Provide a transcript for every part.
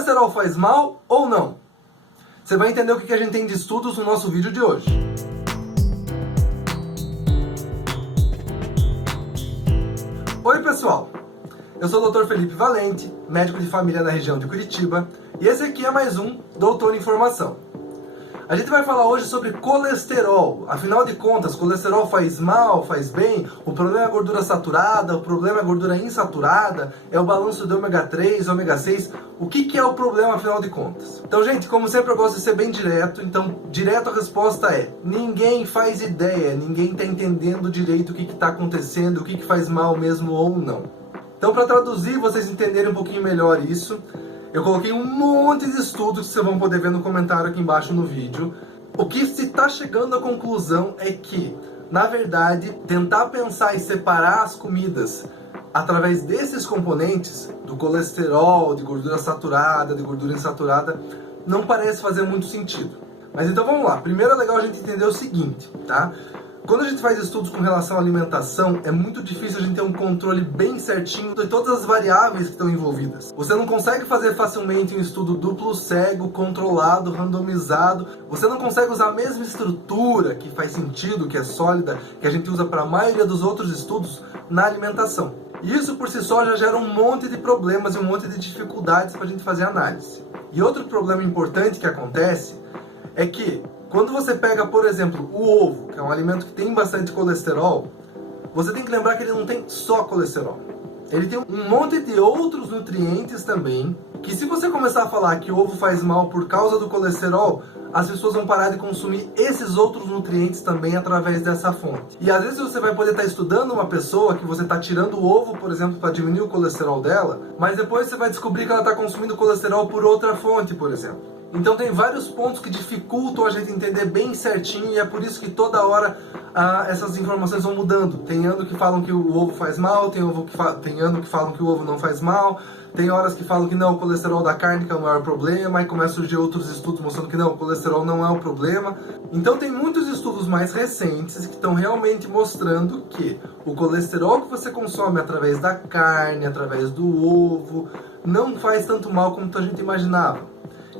colesterol faz mal ou não? Você vai entender o que a gente tem de estudos no nosso vídeo de hoje. Oi pessoal, eu sou o Dr. Felipe Valente, médico de família na região de Curitiba, e esse aqui é mais um Doutor Informação. A gente vai falar hoje sobre colesterol. Afinal de contas, colesterol faz mal, faz bem? O problema é a gordura saturada, o problema é a gordura insaturada, é o balanço de ômega 3, ômega 6. O que é o problema, afinal de contas? Então, gente, como sempre eu gosto de ser bem direto, então, direto a resposta é: ninguém faz ideia, ninguém está entendendo direito o que está acontecendo, o que faz mal mesmo ou não. Então, para traduzir, vocês entenderem um pouquinho melhor isso, eu coloquei um monte de estudos que vocês vão poder ver no comentário aqui embaixo no vídeo. O que se está chegando à conclusão é que, na verdade, tentar pensar e separar as comidas através desses componentes, do colesterol, de gordura saturada, de gordura insaturada, não parece fazer muito sentido. Mas então vamos lá. Primeiro é legal a gente entender o seguinte, tá? Quando a gente faz estudos com relação à alimentação, é muito difícil a gente ter um controle bem certinho de todas as variáveis que estão envolvidas. Você não consegue fazer facilmente um estudo duplo cego, controlado, randomizado. Você não consegue usar a mesma estrutura que faz sentido, que é sólida, que a gente usa para a maioria dos outros estudos na alimentação. E isso por si só já gera um monte de problemas e um monte de dificuldades para a gente fazer análise. E outro problema importante que acontece é que quando você pega, por exemplo, o ovo, que é um alimento que tem bastante colesterol, você tem que lembrar que ele não tem só colesterol. Ele tem um monte de outros nutrientes também, que se você começar a falar que o ovo faz mal por causa do colesterol, as pessoas vão parar de consumir esses outros nutrientes também através dessa fonte. E às vezes você vai poder estar estudando uma pessoa que você está tirando o ovo, por exemplo, para diminuir o colesterol dela, mas depois você vai descobrir que ela está consumindo colesterol por outra fonte, por exemplo. Então tem vários pontos que dificultam a gente entender bem certinho, e é por isso que toda hora essas informações vão mudando. Tem ano que falam que o ovo faz mal, tem ano que falam que o ovo não faz mal, tem horas que falam que não, o colesterol da carne que é o maior problema, e começam a surgir outros estudos mostrando que não, o colesterol não é o problema. Então tem muitos estudos mais recentes que estão realmente mostrando que o colesterol que você consome através da carne, através do ovo, não faz tanto mal como a gente imaginava.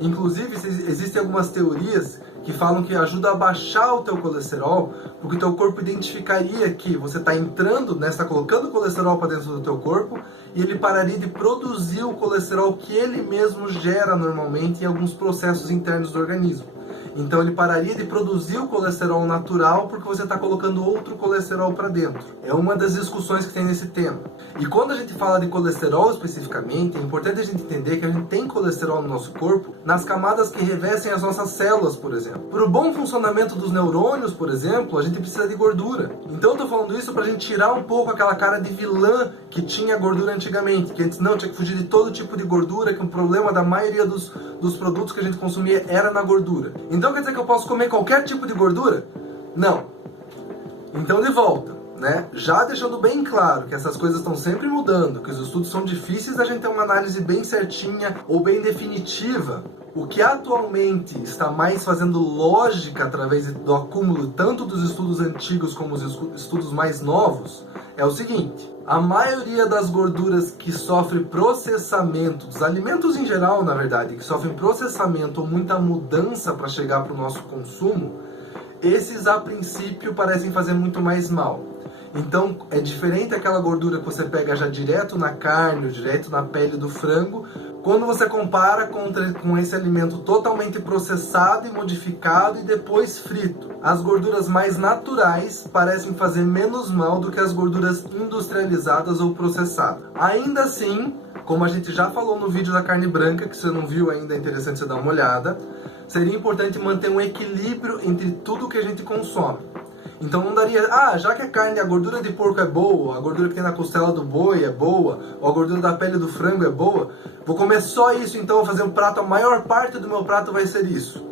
Inclusive, existem algumas teorias que falam que ajuda a baixar o teu colesterol, porque o teu corpo identificaria que você está entrando, né, está colocando colesterol para dentro do teu corpo, e ele pararia de produzir o colesterol que ele mesmo gera normalmente em alguns processos internos do organismo. Então ele pararia de produzir o colesterol natural porque você está colocando outro colesterol para dentro. É uma das discussões que tem nesse tema. E quando a gente fala de colesterol especificamente, é importante a gente entender que a gente tem colesterol no nosso corpo nas camadas que revestem as nossas células, por exemplo. Para o bom funcionamento dos neurônios, por exemplo, a gente precisa de gordura. Então eu estou falando isso para a gente tirar um pouco aquela cara de vilã que tinha gordura antigamente, que antes não, tinha que fugir de todo tipo de gordura, que o problema da maioria dos produtos que a gente consumia era na gordura. Então quer dizer que eu posso comer qualquer tipo de gordura? Não. Então de volta, né? Já deixando bem claro que essas coisas estão sempre mudando, que os estudos são difíceis da gente ter uma análise bem certinha ou bem definitiva. O que atualmente está mais fazendo lógica através do acúmulo tanto dos estudos antigos como os estudos mais novos é o seguinte: a maioria das gorduras que sofrem processamento, dos alimentos em geral, na verdade, que sofrem processamento ou muita mudança para chegar para o nosso consumo, esses a princípio parecem fazer muito mais mal. Então é diferente aquela gordura que você pega já direto na carne, ou direto na pele do frango, quando você compara com esse alimento totalmente processado e modificado e depois frito. As gorduras mais naturais parecem fazer menos mal do que as gorduras industrializadas ou processadas. Ainda assim, como a gente já falou no vídeo da carne branca, que você não viu ainda, é interessante você dar uma olhada, seria importante manter um equilíbrio entre tudo que a gente consome. Então não daria, já que a carne, a gordura de porco é boa, a gordura que tem na costela do boi é boa, ou a gordura da pele do frango é boa, vou comer só isso, então vou fazer um prato, a maior parte do meu prato vai ser isso.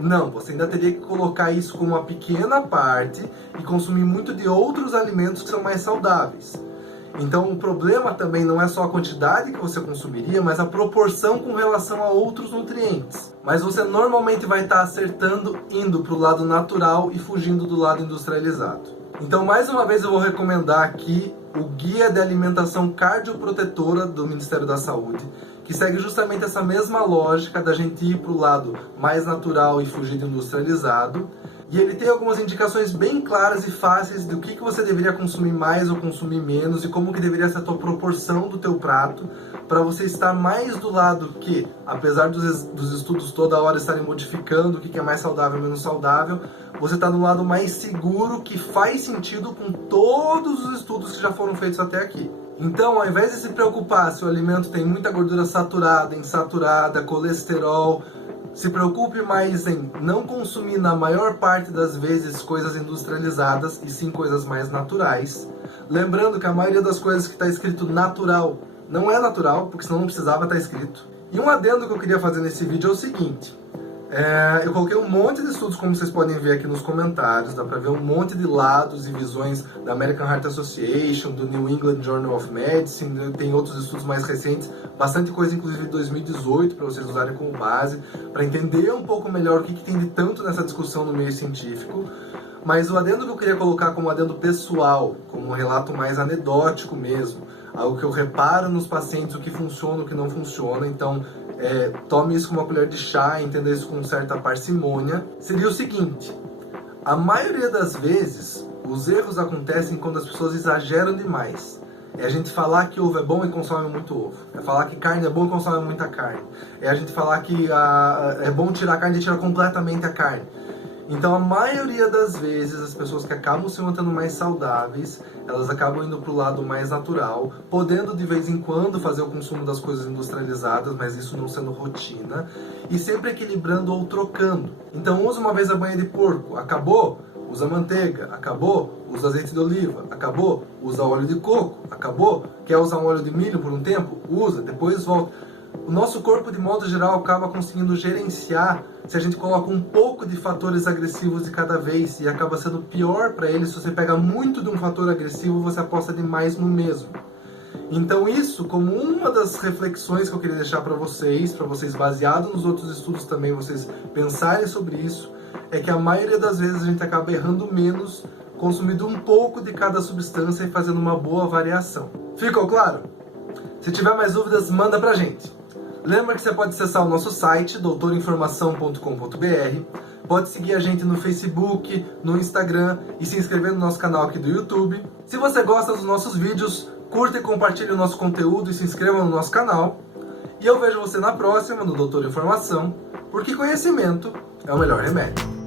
Não, você ainda teria que colocar isso como uma pequena parte e consumir muito de outros alimentos que são mais saudáveis. Então o problema também não é só a quantidade que você consumiria, mas a proporção com relação a outros nutrientes. Mas você normalmente vai estar acertando indo para o lado natural e fugindo do lado industrializado. Então mais uma vez eu vou recomendar aqui o Guia de Alimentação Cardioprotetora do Ministério da Saúde, que segue justamente essa mesma lógica da gente ir para o lado mais natural e fugir do industrializado. E ele tem algumas indicações bem claras e fáceis do que você deveria consumir mais ou consumir menos e como que deveria ser a tua proporção do teu prato para você estar mais do lado que, apesar dos estudos toda hora estarem modificando o que é mais saudável e menos saudável, você está no lado mais seguro que faz sentido com todos os estudos que já foram feitos até aqui. Então, ao invés de se preocupar se o alimento tem muita gordura saturada, insaturada, colesterol, se preocupe mais em não consumir na maior parte das vezes coisas industrializadas e sim coisas mais naturais. Lembrando que a maioria das coisas que está escrito natural não é natural, porque senão não precisava estar escrito. E um adendo que eu queria fazer nesse vídeo é o seguinte. Eu coloquei um monte de estudos, como vocês podem ver aqui nos comentários, dá pra ver um monte de lados e visões da American Heart Association, do New England Journal of Medicine, tem outros estudos mais recentes, bastante coisa inclusive de 2018 para vocês usarem como base, para entender um pouco melhor o que tem de tanto nessa discussão no meio científico. Mas o adendo que eu queria colocar como adendo pessoal, como um relato mais anedótico mesmo, algo que eu reparo nos pacientes, o que funciona, o que não funciona, então tome isso com uma colher de chá, entenda isso com certa parcimônia, seria o seguinte: a maioria das vezes os erros acontecem quando as pessoas exageram demais. É a gente falar que ovo é bom e consome muito ovo. É falar que carne é bom e consome muita carne. É a gente falar que é bom tirar a carne e tirar completamente a carne. Então, a maioria das vezes, as pessoas que acabam se mantendo mais saudáveis, elas acabam indo para o lado mais natural, podendo de vez em quando fazer o consumo das coisas industrializadas, mas isso não sendo rotina, e sempre equilibrando ou trocando. Então, usa uma vez a banha de porco, acabou? Usa manteiga, acabou? Usa azeite de oliva, acabou? Usa óleo de coco, acabou? Quer usar um óleo de milho por um tempo? Usa, depois volta. O nosso corpo, de modo geral, acaba conseguindo gerenciar se a gente coloca um pouco de fatores agressivos de cada vez, e acaba sendo pior para ele se você pega muito de um fator agressivo, você aposta demais no mesmo. Então isso, como uma das reflexões que eu queria deixar para vocês baseado nos outros estudos também, vocês pensarem sobre isso, é que a maioria das vezes a gente acaba errando menos, consumindo um pouco de cada substância e fazendo uma boa variação. Ficou claro? Se tiver mais dúvidas, manda pra gente. Lembra que você pode acessar o nosso site, doutorinformação.com.br, pode seguir a gente no Facebook, no Instagram e se inscrever no nosso canal aqui do YouTube. Se você gosta dos nossos vídeos, curta e compartilhe o nosso conteúdo e se inscreva no nosso canal. E eu vejo você na próxima, no Doutor Informação, porque conhecimento é o melhor remédio.